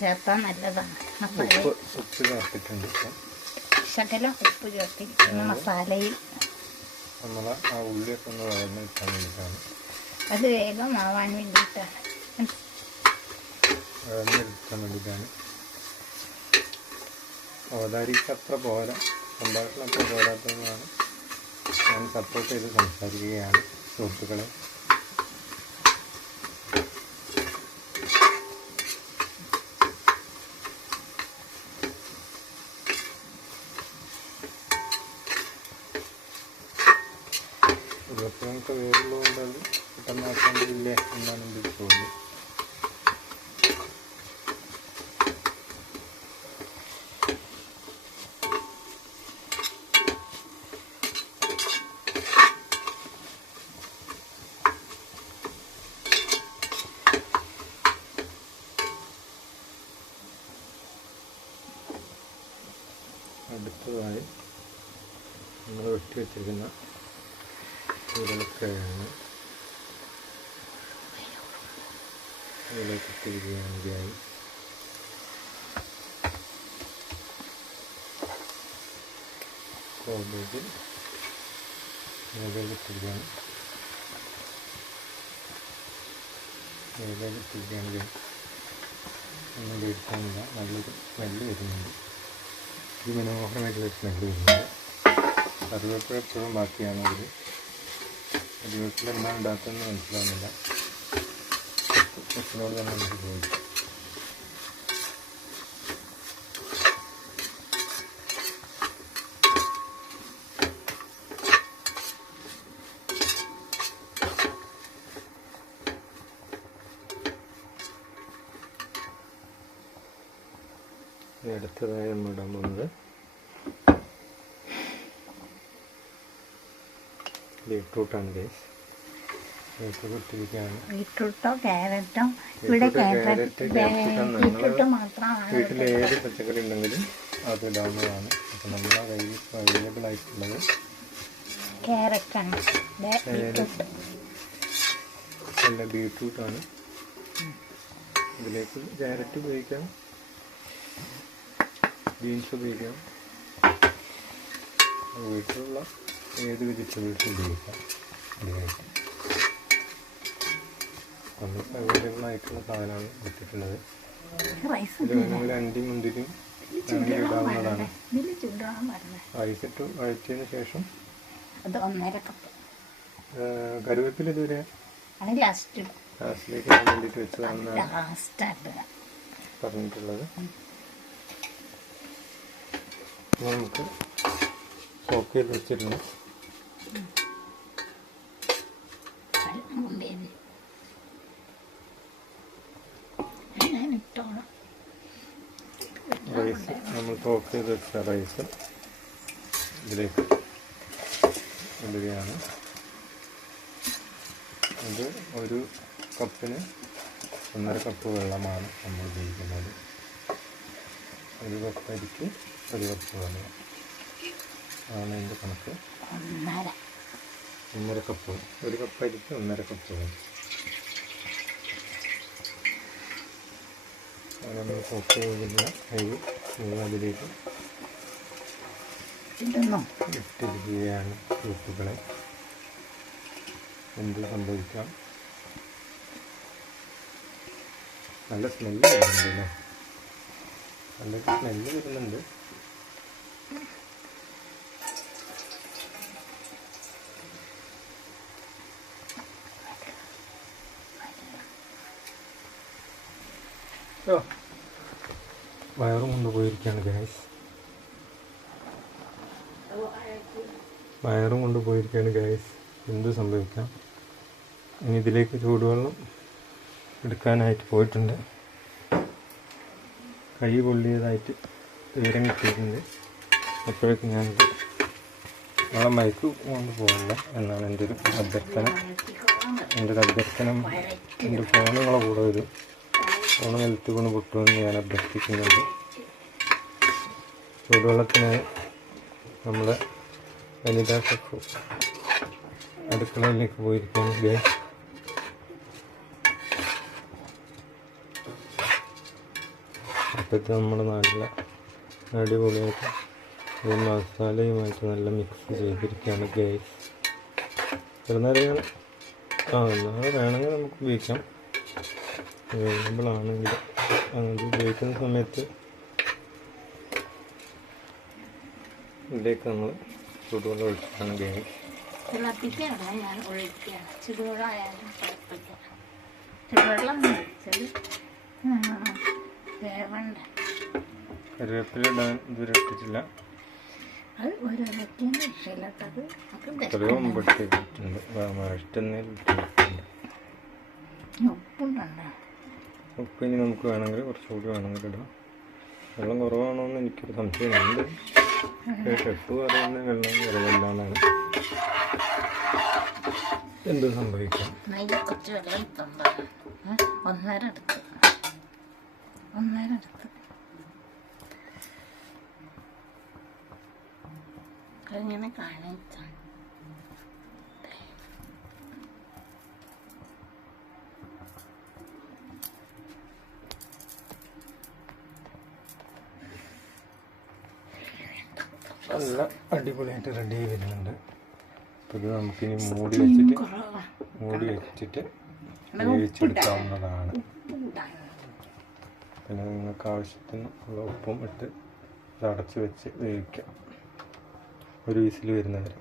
ചേർത്താൽ നല്ലതാണ്. ഉപ്പ് ചേർത്തിട്ടുണ്ട്. ശകലം ഉപ്പ് ചേർത്തിരിക്കുന്ന മസാലയിൽ നമ്മൾ ആ ഉള്ളിയൊക്കെ ഒന്ന് വഴന്ന് കിട്ടാൻ വേണ്ടിയിട്ടാണ്. അത് വേഗം ആവാൻ വേണ്ടിയിട്ടാണ്. വഴന്നെടുക്കാൻ വേണ്ടിയിട്ടാണ്. അവതാരിക്ക് അത്ര പോരാ, സംഭാഷണമൊക്കെ പോരാത്തതാണ്. ഞാൻ സപ്പോർട്ട് ചെയ്ത് സംസാരിക്കുകയാണ് സുഹൃത്തുക്കളെ. ഉരുളക്കിഴങ്ങൊക്കെ വേറുള്ളതുകൊണ്ട് അത് പെട്ടെന്നാക്കേണ്ടതില്ലേ എന്നാണ് എൻ്റെ ചോദ്യം. അടുത്തതായി നമ്മൾ വെട്ടി വെച്ചിരിക്കുന്ന ഉരുളക്കിഴങ്ങ് ഇതിലേക്ക് ഇട്ടിരിക്കുകയായി. കോബേജ് ഇട്ടിരിക്കുകയാണ്. ഇട്ടിരിക്കുകയാണെങ്കിൽ ഒന്നും എടുക്കാനില്ല. നല്ലൊരു സ്മെല്ല് വരുന്നുണ്ട്. ഇത് മനോഹരമായിട്ടുള്ള സ്മെല്ല് വരുന്നുണ്ട്. കറിവേപ്പില എപ്പോഴും ബാക്കിയാണ്. ഇത് കറിവേപ്പില എന്താ ഉണ്ടാക്കുന്നത് മനസ്സിലാവുന്നില്ല. ഉപ്പിനോട് തന്നെ നമുക്ക് പോയി. അടുത്തതായി നമ്മൾ ഇടാൻ പോകുന്നത് ബീട്രൂട്ടാണ് ഗൈസ്. ബീട്രൂട്ട് ഇട്ടിരിക്കുകയാണ്. ബീട്രൂട്ടോ ക്യാരറ്റോ, ഇവിടെ ബീട്രൂട്ട് മാത്രമാണ്. വീട്ടിൽ ഏത് പച്ചക്കറി ഉണ്ടെങ്കിലും അത് ഇടാവുന്നതാണ്. അപ്പം നമ്മളെ കയ്യിൽ അവൈലബിൾ ആയിട്ടുള്ളത് ക്യാരറ്റാണ്. അല്ല, ബീട്രൂട്ടാണ്. ഇതിലേക്ക് ക്യാരറ്റ് ഉപയോഗിക്കാം, ബീൻസ് ഉപയോഗിക്കാം, വീട്ടിലുള്ള ഏത് വെജിറ്റബിൾസ് ഉപയോഗിക്കാം. നമുക്ക് അവൈലബിൾ ആയിട്ടുള്ള സാധനമാണ് ഇട്ടിട്ടുള്ളത്. ഇത് വേണമെങ്കിൽ അണ്ടി മുന്തിരിയും വേണമെങ്കിൽ ഇടാവുന്നതാണ്. റൈസിട്ട് വഴറ്റിയതിന് ശേഷം കരുവേപ്പില ഇതുവരെ ലാസ്റ്റിലേക്ക് വേണ്ടിയിട്ട് വെച്ചതാണെന്നാണ് പറഞ്ഞിട്ടുള്ളത്. നമുക്ക് സോക്ക് ചെയ്ത് വെച്ചിരുന്നു. റൈസ് നമ്മൾ സോക്ക് ചെയ്ത് വെച്ച റൈസ് ഇതിലേക്ക് ഇടുകയാണ്. ഇത് ഒരു കപ്പിന് 1.5 കപ്പ് വെള്ളമാണ് നമ്മൾ ഉപയോഗിക്കുന്നത്. 1 കപ്പ് അരിക്ക് 1 കപ്പ് വെള്ളം ആണ് എൻ്റെ കണക്ക്. 1.5 കപ്പ്, 1 കപ്പ് അരിക്ക് 1.5 കപ്പ് വെള്ളം. നമ്മൾ സോക്ക് ചെയ്തിരുന്ന അരി അതിലേക്ക് ഇട്ടിരിക്കുകയാണ്. ഉപ്പുകളെ എന്ത് സംഭവിക്കാം. നല്ല സ്മെല്ല് വരുന്നുണ്ട് അല്ലേ? നല്ലൊരു സ്മെല്ല് വരുന്നുണ്ട്. വയറും കൊണ്ടുപോയിരിക്കുകയാണ് ഗൈസ്. വയറും കൊണ്ടുപോയിരിക്കുകയാണ് ഗൈസ്. എന്ത് സംഭവിക്കാം. ഇനി ഇതിലേക്ക് ചൂടുവെള്ളം എടുക്കാനായിട്ട് പോയിട്ടുണ്ട്. കൈ പൊള്ളിയതായിട്ട് വിവരം കിട്ടിയിട്ടുണ്ട്. അപ്പോഴേക്കും ഞാനിത് നാളെ മയക്ക് കൊണ്ട് പോകണ്ട എന്നാണ് എൻ്റെ ഒരു അഭ്യർത്ഥന. എൻ്റെ ഫോണുകളെ കൂടെ വരും. ഫോണ് നിലത്ത് കൊണ്ട് പൊട്ടുമെന്ന് ഞാൻ അഭ്യർത്ഥിക്കുന്നുണ്ട്. ചൂടുവെള്ളത്തിന് നമ്മുടെ വനിതാ ഷെഫ് അടുക്കളയിലേക്ക് പോയിരിക്കുകയാണ് ഗൈസ്. അപ്പോഴത്തെ നമ്മൾ നല്ല അടിപൊളിയായിട്ട് ഈ മസാലയുമായിട്ട് നല്ല മിക്സ് ചെയ്തിരിക്കുകയാണ് ഗൈസ്. ചെറുനേരം നാളെ വേണമെങ്കിൽ നമുക്ക് ഉപയോഗിക്കാം, അവൈലബിൾ ആണെങ്കിൽ. അത് ഉപയോഗിക്കുന്ന സമയത്ത് ഇതിലേക്ക് നമ്മൾ ചൂടുവെള്ളം ഒഴിച്ചിട്ടാണ് ഗൈസ്. തിളപ്പിക്കുകയാണ് ഞാൻ ഒഴിക്കുകയാണ്. ചുടുവെള്ളമായാലും തിളപ്പിക്കുക. ചുടുവെള്ളം ഒഴിച്ചത് വേവണ്ട. കറിവേപ്പില ഇടാൻ ഇതുവരെ ഇട്ടിട്ടില്ല. അത് ഓരോരുത്തരും ഇഷ്ടമില്ലാത്തത് എത്രയോ മുമ്പിട്ട് ഇട്ടിട്ടുണ്ട്, ഇഷ്ടന്നേലും ഇട്ടിട്ടുണ്ട്. ഉപ്പുണ്ടോ? ഉപ്പ് ഇനി നമുക്ക് വേണമെങ്കിൽ കുറച്ചുകൂടി വേണമെങ്കിൽ ഇടാം. വെള്ളം കുറവാണോ എന്ന് എനിക്കൊരു സംശയമുണ്ട്. ഷെഫ് പറയുന്ന വെള്ളം കുറവില്ല എന്നാണ്. എന്ത് സംഭവിക്കാം? കുറച്ച് വെള്ളം എടുത്തുണ്ടോ? ഒന്നര എടുത്ത് അങ്ങനെ കാണിച്ചാണ്. നല്ല അടിപൊളിയായിട്ട് റെഡി ആയി വരുന്നുണ്ട്. അപ്പോൾ ഇത് നമുക്കിനി മൂടി വെച്ചിട്ട് വേവിച്ചെടുക്കാവുന്നതാണ്. പിന്നെ നിങ്ങൾക്ക് ആവശ്യത്തിന് ഉള്ള ഉപ്പും ഇട്ട് ഇത് അടച്ച് വെച്ച് വേവിക്കാം, ഒരു വിസിൽ വരുന്നവരെ.